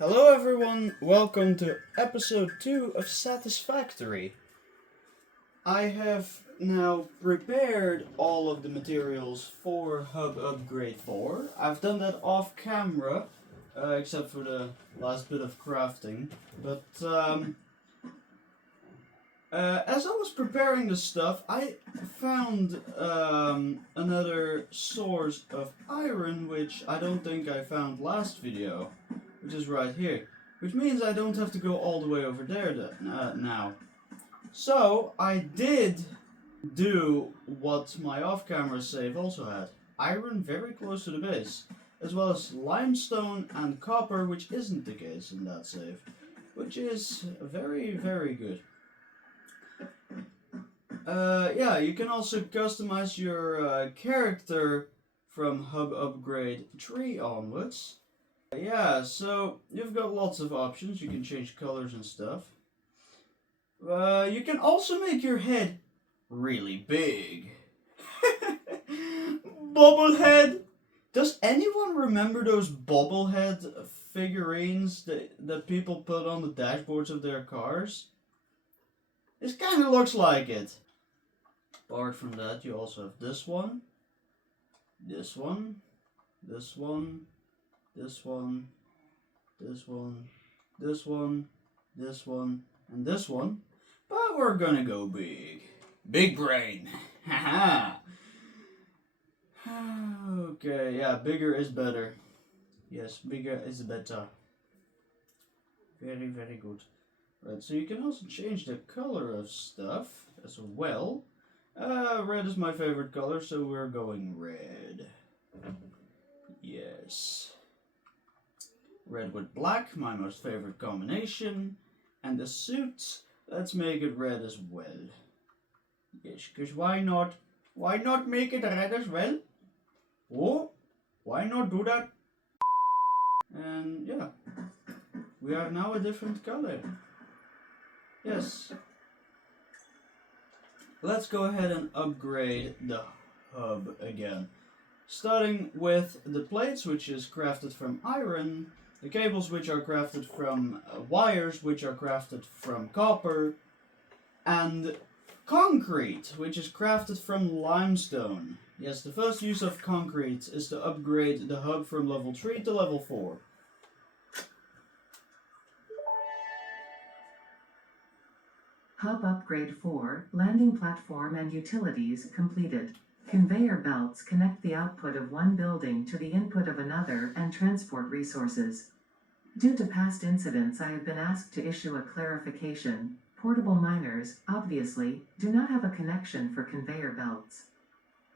Hello everyone, welcome to episode 2 of Satisfactory. I have now prepared all of the materials for Hub Upgrade 4. I've done that off camera, except for the last bit of crafting. But as I was preparing the stuff, I found another source of iron, which I don't think I found last video. Which is right here. Which means I don't have to go all the way over there now. So, I did do what my off-camera save also had. Iron very close to the base. As well as limestone and copper, which isn't the case in that save. Which is very, very good. Yeah, you can also customize your character from Hub Upgrade 3 onwards. Yeah, so you've got lots of options. You can change colors and stuff. You can also make your head really big. Bobblehead! Does anyone remember those bobblehead figurines that people put on the dashboards of their cars? This kind of looks like it. Apart from that, you also have this one, this one, this one, this one, this one, this one, this one, and this one. But we're gonna go big. Big brain. Haha. Okay, yeah, bigger is better. Yes, bigger is better. Very, very good. Right, so you can also change the color of stuff as well. Red is my favorite color, so we're going red. Yes. Red with black, my most favorite combination. And the suit, let's make it red as well. Yes, because why not? Why not make it red as well? Oh, why not do that? And yeah, we are now a different color. Yes. Let's go ahead and upgrade the hub again. Starting with the plates, which is crafted from iron. The cables, which are crafted from wires, which are crafted from copper, and concrete, which is crafted from limestone. Yes, the first use of concrete is to upgrade the hub from level 3 to level 4. Hub Upgrade 4, Landing Platform and Utilities completed. Conveyor belts connect the output of one building to the input of another and transport resources. Due to past incidents, I have been asked to issue a clarification. Portable miners, obviously, do not have a connection for conveyor belts.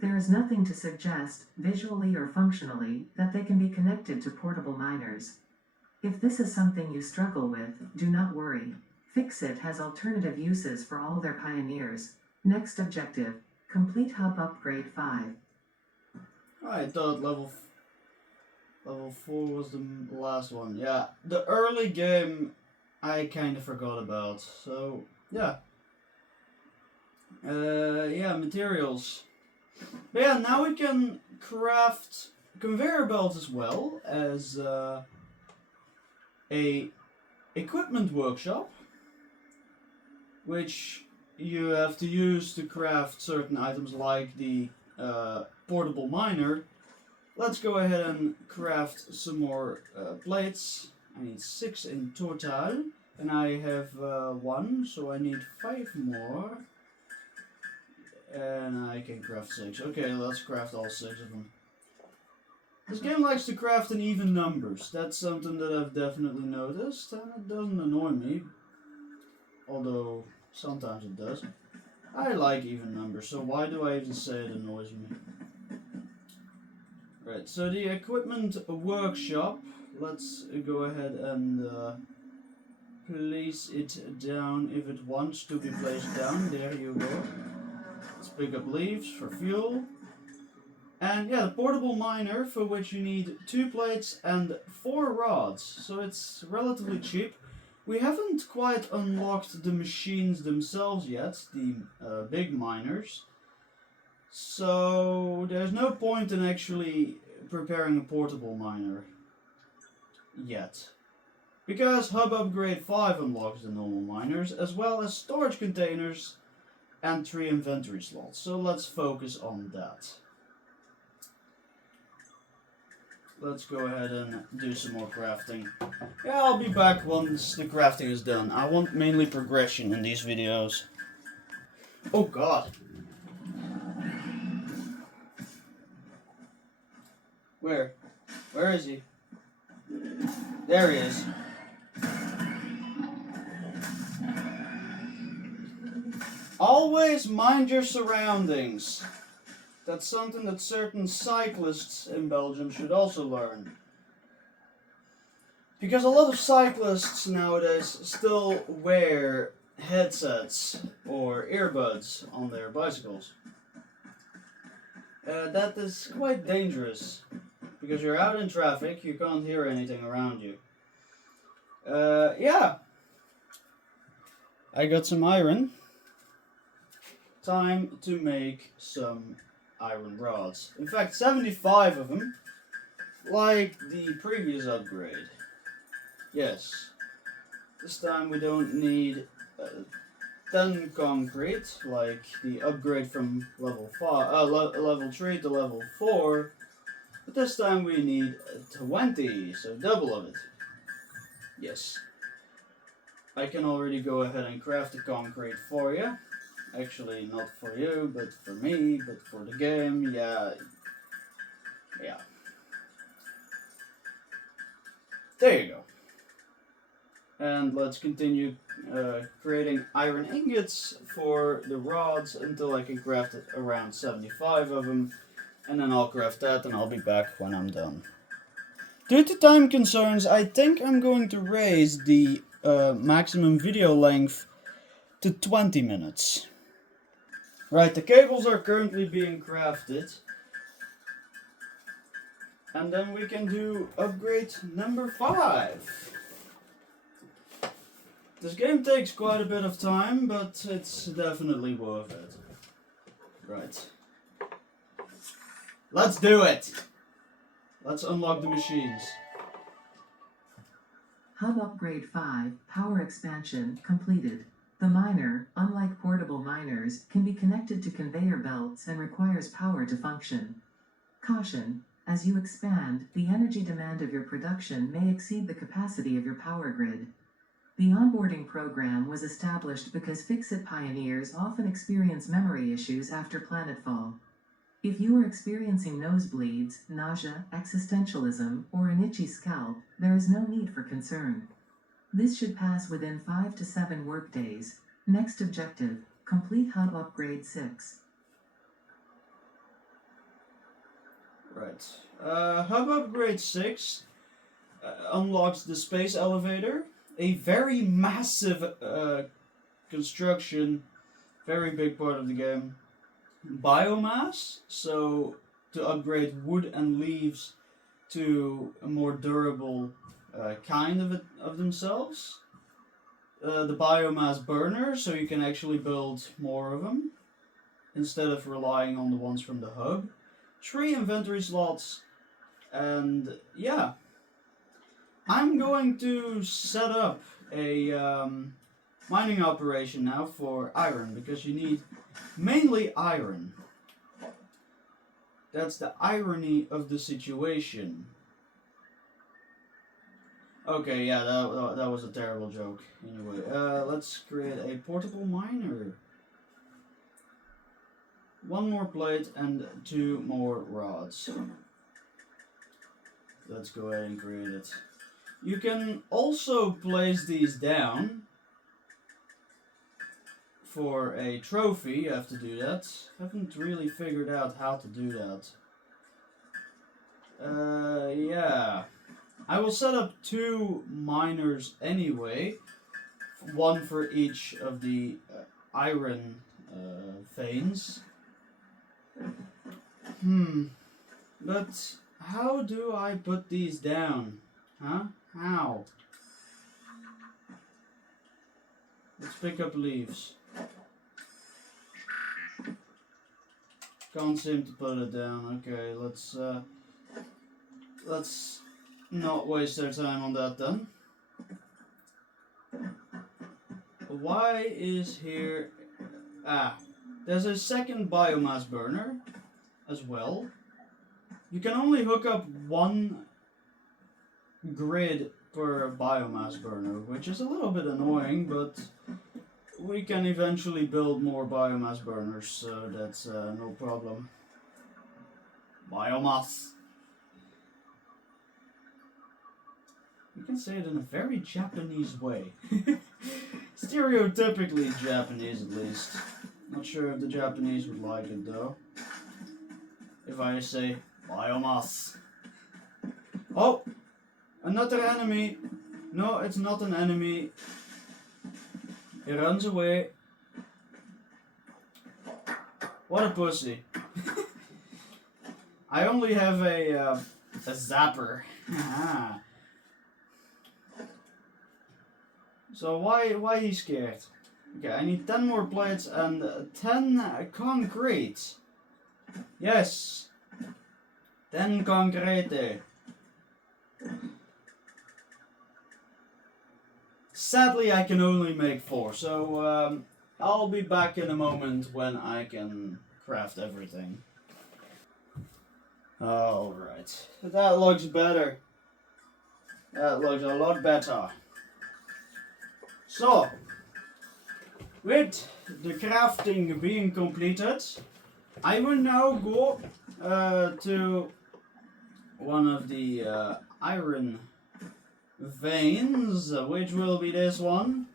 There is nothing to suggest, visually or functionally, that they can be connected to portable miners. If this is something you struggle with, do not worry. Fixit has alternative uses for all their pioneers. Next objective, complete Hub Upgrade 5. I thought level 4 was the last one. Yeah, the early game I kind of forgot about. So, yeah. Yeah, materials. But yeah, now we can craft conveyor belts as well as a equipment workshop, which you have to use to craft certain items like the portable miner. Let's go ahead and craft some more plates. I need 6 in total, and I have 1, so I need 5 more. And I can craft 6. Okay, let's craft all 6 of them. This game likes to craft in even numbers. That's something that I've definitely noticed, and it doesn't annoy me. Although, sometimes it does. I like even numbers, so why do I even say it annoys me? Right, so the equipment workshop, let's go ahead and place it down if it wants to be placed down. There you go. Let's pick up leaves for fuel. And yeah, the portable miner, for which you need 2 plates and 4 rods, so it's relatively cheap. We haven't quite unlocked the machines themselves yet, the big miners. So there's no point in actually preparing a portable miner yet. Because Hub Upgrade 5 unlocks the normal miners, as well as storage containers and 3 inventory slots. So let's focus on that. Let's go ahead and do some more crafting. Yeah, I'll be back once the crafting is done. I want mainly progression in these videos. Oh god. Where? Where is he? There he is. Always mind your surroundings. That's something that certain cyclists in Belgium should also learn. Because a lot of cyclists nowadays still wear headsets or earbuds on their bicycles. That is quite dangerous. Because you're out in traffic, you can't hear anything around you. Yeah. I got some iron. Time to make some iron rods. In fact, 75 of them, like the previous upgrade. Yes. This time we don't need 10 concrete, like the upgrade from level 3 to level 4. But this time we need 20, so double of it. Yes. I can already go ahead and craft the concrete for you. Actually, not for you, but for me, but for the game, yeah. Yeah. There you go. And let's continue creating iron ingots for the rods until I can craft around 75 of them. And then I'll craft that and I'll be back when I'm done. Due to time concerns, I think I'm going to raise the maximum video length to 20 minutes. Right, the cables are currently being crafted. And then we can do upgrade number 5. This game takes quite a bit of time, but it's definitely worth it. Right. Let's do it! Let's unlock the machines. Hub Upgrade 5, Power Expansion, completed. The miner, unlike portable miners, can be connected to conveyor belts and requires power to function. Caution: as you expand, the energy demand of your production may exceed the capacity of your power grid. The onboarding program was established because Fix-It pioneers often experience memory issues after planetfall. If you are experiencing nosebleeds, nausea, existentialism, or an itchy scalp, there is no need for concern. This should pass within 5 to 7 workdays. Next objective: complete Hub Upgrade 6. Right. Hub Upgrade 6 unlocks the space elevator. A very massive construction, very big part of the game. Biomass, so to upgrade wood and leaves to a more durable kind of themselves. The biomass burner, so you can actually build more of them instead of relying on the ones from the hub. 3 inventory slots, and yeah. I'm going to set up a mining operation now for iron, because you need mainly iron. That's the irony of the situation. Okay, yeah, that was a terrible joke. Anyway, let's create a portable miner. 1 more plate and 2 more rods. Let's go ahead and create it. You can also place these down for a trophy. You have to do that. Haven't really figured out how to do that. Yeah. I will set up 2 miners anyway. 1 for each of the iron veins. But how do I put these down? Huh? How? Let's pick up leaves. Can't seem to put it down. Okay, let's not waste our time on that then. why is here... there's a second biomass burner as well. You can only hook up one grid per biomass burner, which is a little bit annoying, but we can eventually build more biomass burners, so that's no problem. Biomass. You can say it in a very Japanese way. Stereotypically Japanese, at least. Not sure if the Japanese would like it, though. If I say biomass. Oh! Another enemy! No, it's not an enemy. He runs away. What a pussy. I only have a zapper. So why he's scared? Okay, I need 10 more plates and 10 concrete. Yes. 10 concrete. Sadly, I can only make 4, so I'll be back in a moment when I can craft everything. Alright, that looks better. That looks a lot better. So, with the crafting being completed, I will now go to one of the iron veins, which will be this one,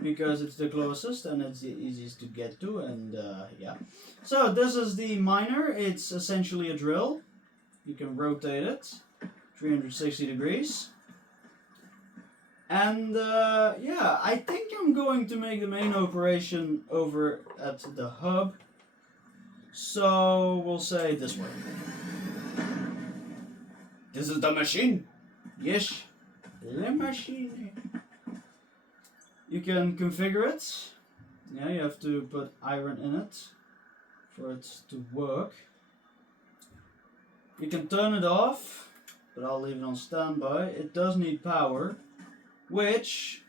because it's the closest and it's the easiest to get to, and yeah. So this is the miner. It's essentially a drill. You can rotate it 360 degrees. And yeah, I think I'm going to make the main operation over at the hub. So we'll say it this way. This is the machine. Yes, the machine. You can configure it. Yeah, you have to put iron in it for it to work. You can turn it off, but I'll leave it on standby. It does need power, which,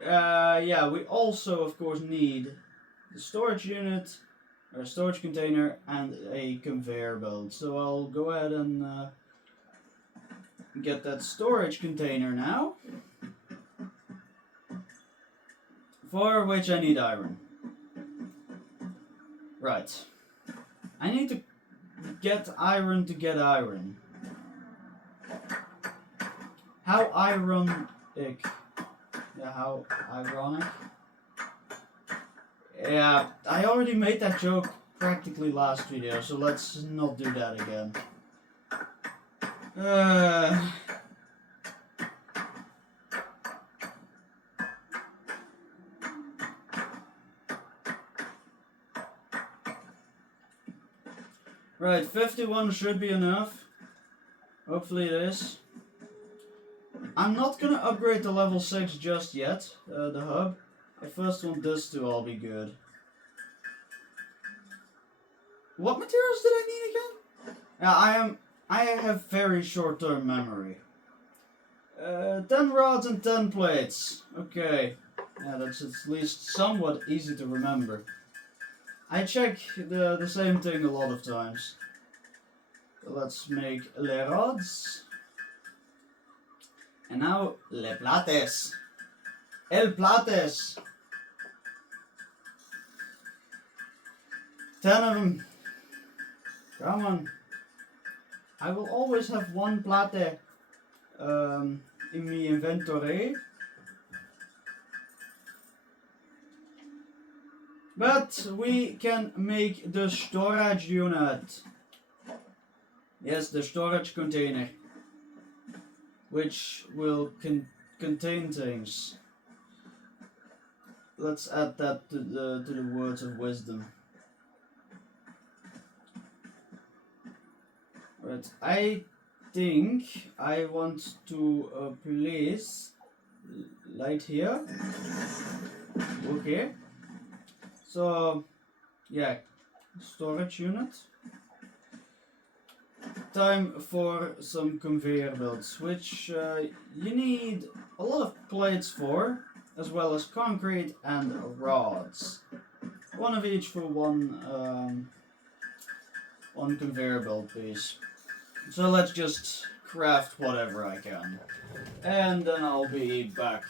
yeah, we also of course need the storage unit, or a storage container, and a conveyor belt. So I'll go ahead and get that storage container now, for which I need iron. Right. I need to get iron to get iron. How ironic. Yeah, how ironic. Yeah, I already made that joke practically last video, so let's not do that again. Right, 51 should be enough. Hopefully it is. I'm not gonna upgrade to level 6 just yet, the hub. I first want this to all be good. What materials did I need again? Yeah, I have very short-term memory. 10 rods and 10 plates. Okay. Yeah, that's at least somewhat easy to remember. I check the same thing a lot of times. So let's make les rods. And now, les plates. El plates. 10 of them. Come on. I will always have one plate in my inventory. But we can make the storage unit. Yes, the storage container. Which will contain things. Let's add that to the words of wisdom. Right, I think I want to place light here. Okay. So, yeah, storage unit. Time for some conveyor belts, which you need a lot of plates for. as well as concrete and rods. One of each for one conveyor belt piece. So let's just craft whatever I can. And then I'll be back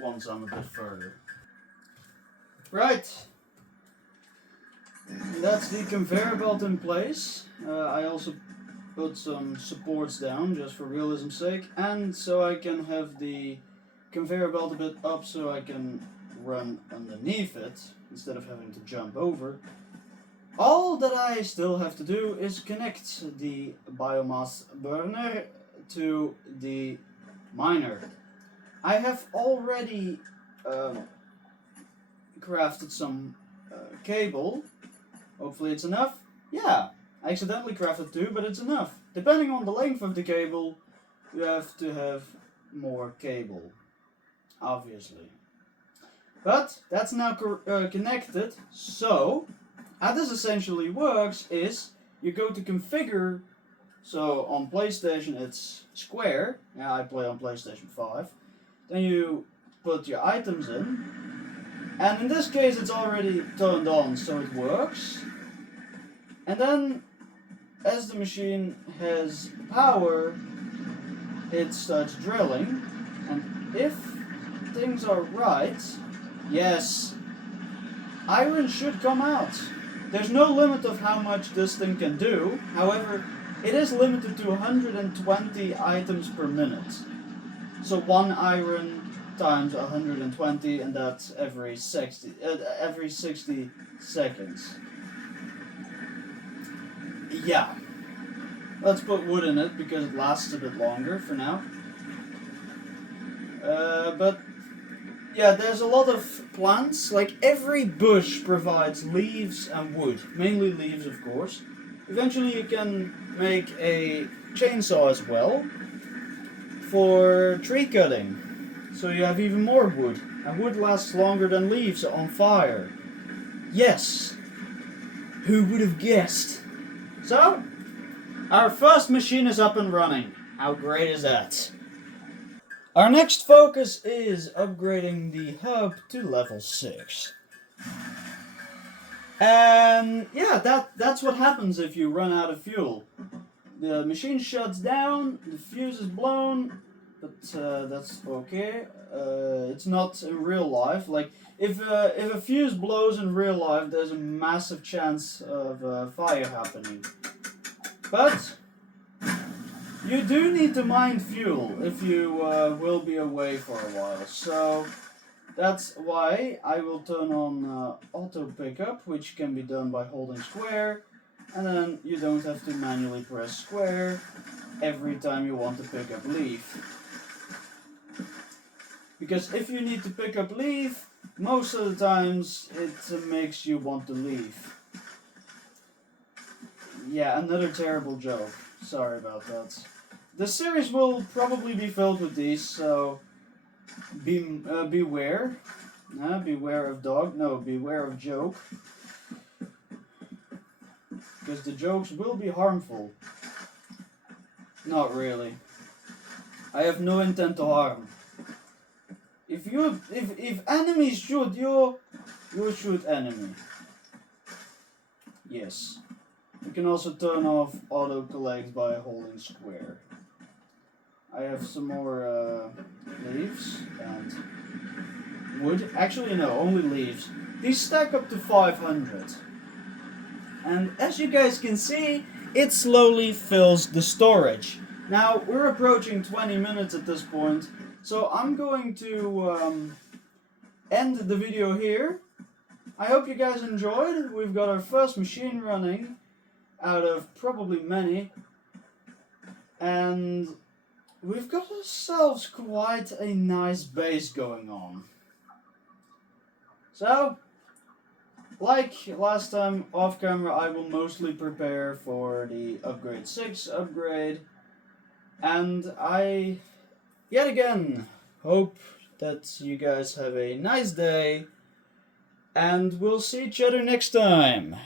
once I'm a bit further. Right. That's the conveyor belt in place. I also put some supports down just for realism's sake, and so I can have the conveyor belt a bit up so I can run underneath it instead of having to jump over. All that I still have to do is connect the biomass burner to the miner. I have already crafted some cable. Hopefully it's enough. Yeah, I accidentally crafted 2, but it's enough. Depending on the length of the cable, you have to have more cable, obviously. But that's now connected, so how this essentially works is you go to configure. So on PlayStation it's square. Yeah, I play on PlayStation 5. Then you put your items in. And in this case it's already turned on, so it works. And then as the machine has power, it starts drilling. And if things are right, yes, iron should come out. There's no limit of how much this thing can do. However, it is limited to 120 items per minute. So 1 iron times 120, and that's every 60 seconds. Yeah. Let's put wood in it because it lasts a bit longer for now. But yeah, there's a lot of plants. Like every bush provides leaves and wood. Mainly leaves, of course. Eventually you can make a chainsaw as well for tree cutting. So you have even more wood. And wood lasts longer than leaves on fire. Yes! Who would have guessed? So, our first machine is up and running. How great is that? Our next focus is upgrading the hub to level 6. And yeah, that's what happens if you run out of fuel. The machine shuts down, the fuse is blown, but that's okay. It's not in real life. Like if a fuse blows in real life, there's a massive chance of fire happening. But you do need to mine fuel if you will be away for a while. So that's why I will turn on auto pickup, which can be done by holding square, and then you don't have to manually press square every time you want to pick up leaf. Because if you need to pick up leaf, most of the times it makes you want to leave. Yeah, another terrible joke. Sorry about that. The series will probably be filled with these, so beware. Beware of dog. No, beware of joke. Because the jokes will be harmful. Not really. I have no intent to harm. If enemies shoot you, you shoot enemy. Yes. You can also turn off auto collect by holding square. I have some more leaves and wood. Actually no, only leaves. These stack up to 500. And as you guys can see, it slowly fills the storage. Now, we're approaching 20 minutes at this point, so I'm going to end the video here. I hope you guys enjoyed. We've got our first machine running out of probably many. And we've got ourselves quite a nice base going on. So, like last time off camera, I will mostly prepare for the upgrade 6 upgrade. And I, yet again, hope that you guys have a nice day. And we'll see each other next time.